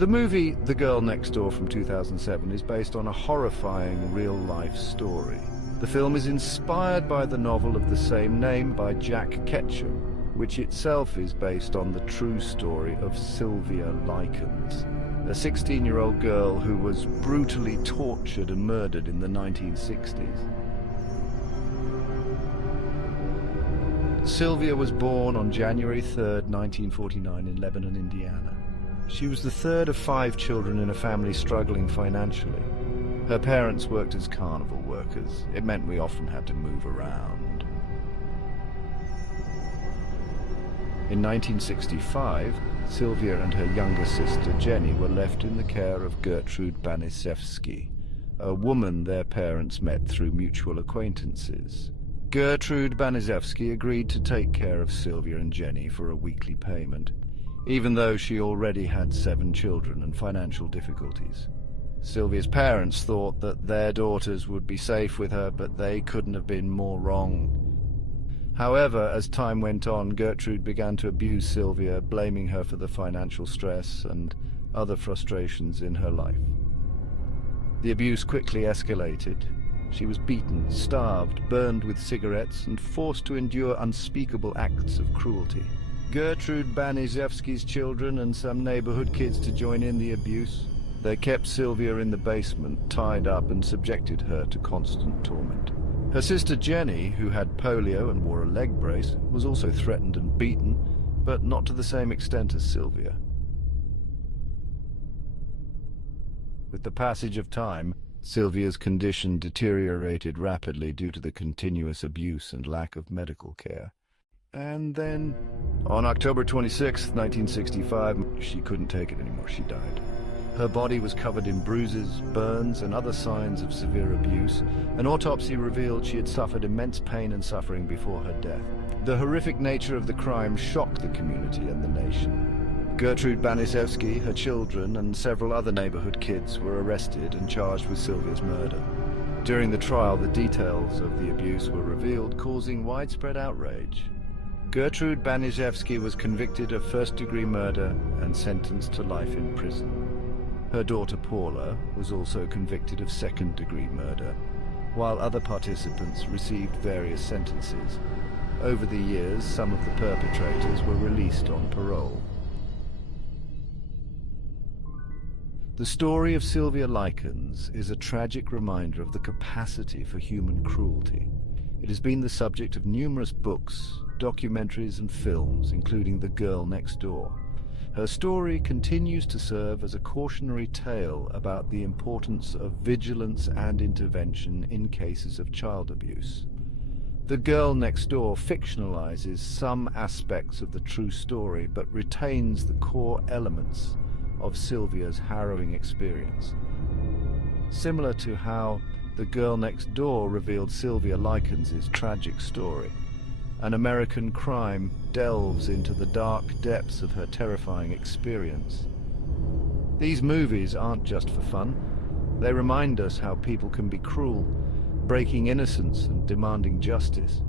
The movie The Girl Next Door from 2007 is based on a horrifying real-life story. The film is inspired by the novel of the same name by Jack Ketchum, which itself is based on the true story of Sylvia Likens, a 16-year-old girl who was brutally tortured and murdered in the 1960s. Sylvia was born on January 3rd, 1949 in Lebanon, Indiana. She was the third of 5 children in a family struggling financially. Her parents worked as carnival workers. It meant we often had to move around. In 1965, Sylvia and her younger sister Jenny were left in the care of Gertrude Banisewski, a woman their parents met through mutual acquaintances. Gertrude Banisewski agreed to take care of Sylvia and Jenny for a weekly payment, even though she already had 7 children and financial difficulties. Sylvia's parents thought that their daughters would be safe with her, but they couldn't have been more wrong. However, as time went on, Gertrude began to abuse Sylvia, blaming her for the financial stress and other frustrations in her life. The abuse quickly escalated. She was beaten, starved, burned with cigarettes, and forced to endure unspeakable acts of cruelty. Gertrude Banisewski's children and some neighborhood kids to join in the abuse. They kept Sylvia in the basement, tied up, and subjected her to constant torment. Her sister Jenny, who had polio and wore a leg brace, was also threatened and beaten, but not to the same extent as Sylvia. With the passage of time, Sylvia's condition deteriorated rapidly due to the continuous abuse and lack of medical care. And then, on October 26, 1965, she couldn't take it anymore. She died. Her body was covered in bruises, burns, and other signs of severe abuse. An autopsy revealed she had suffered immense pain and suffering before her death. The horrific nature of the crime shocked the community and the nation. Gertrude Banisewski, her children, and several other neighborhood kids were arrested and charged with Sylvia's murder. During the trial, the details of the abuse were revealed, causing widespread outrage. Gertrude Banisewski was convicted of first-degree murder and sentenced to life in prison. Her daughter Paula was also convicted of second-degree murder, while other participants received various sentences. Over the years, some of the perpetrators were released on parole. The story of Sylvia Likens is a tragic reminder of the capacity for human cruelty. It has been the subject of numerous books, documentaries, and films, including The Girl Next Door. Her story continues to serve as a cautionary tale about the importance of vigilance and intervention in cases of child abuse. The Girl Next Door fictionalizes some aspects of the true story, but retains the core elements of Sylvia's harrowing experience. Similar to how The Girl Next Door revealed Sylvia Likens' tragic story, an American crime delves into the dark depths of her terrifying experience. These movies aren't just for fun. They remind us how people can be cruel, breaking innocence and demanding justice.